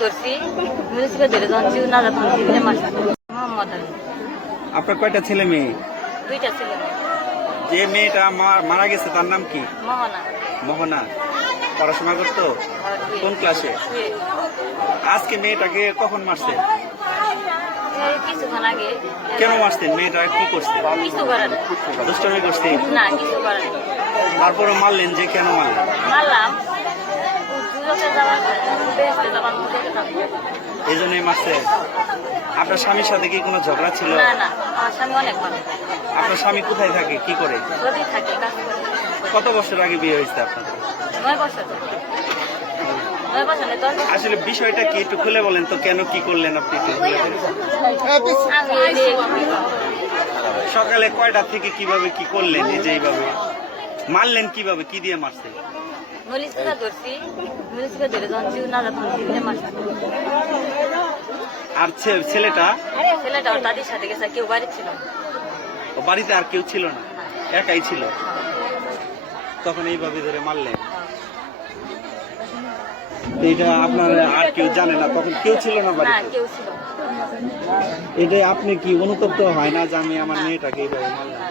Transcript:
ধরছি মিলিশকে ধরে যখন চিউ না তখন তিনটে মাস মোহাম্মদ আলী। আপনার কয়টা ছেলে মেয়ে? দুইটা ছেলে মেয়ে। যে মেয়েটা মারা গেছে তার নাম কি? মোহনা। মোহনা। পড়াশোনা করতো? আর দুই। কোন ক্লাসে? দুই। আজকে মেয়েটাকে কখন মারছে? এই কিছুক্ষণ আগে। কেন মারছেন? মেয়েটা কি করছে? কিছু করার নেই। দুষ্টামি করছে? না কিছু করার নেই। তারপরে মারলেন যে, কেন মারলেন? মারলাম দুজকে যাওয়ার বেহেস্তে যাবার দুজকে যাবো। এই জন্যই মারছে? আপনার স্বামীর সাথে কি কোনো ঝগড়া ছিল? না না আমার স্বামী অনেক ভালো। আপনার স্বামী কোথায় থাকে, কি করে? যদি থাকে কাজ করে। কত বছর আগে বিয়ে হয়েছে আপনাদের? 9 বছর। 9 বছর নেই 10 বছর। আসলে বিষয়টা কি একটু খুলে বলেন তো, কেন কি করলেন আপনি একটু খুলে বলেন। আমি এই যে সকালে কয়টা থেকে কিভাবে কি করলেন, এই যে এইভাবে মারলেন, কিভাবে কি দিয়ে মারছে? মিলিশকে ধরছি মিলিশকে ধরে যখন চিউ না তখন তিনটে মাস। আর ছেলেটা? ছেলেটা ওর দাদির সাথে গেছে কেউ বাড়ি ছিল না। ও বাড়িতে আর কেউ ছিল না, একাই ছিল, তখন এইভাবে ধরে মারলেন। এটা আপনার আর কেউ জানে না, তখন কেউ ছিল না না বাড়িতে? কেউ ছিল না। এটা আপনি কি অনুতপ্ত হয় না যে আমি আমার মেয়েটাকে এইভাবে মারলাম? না।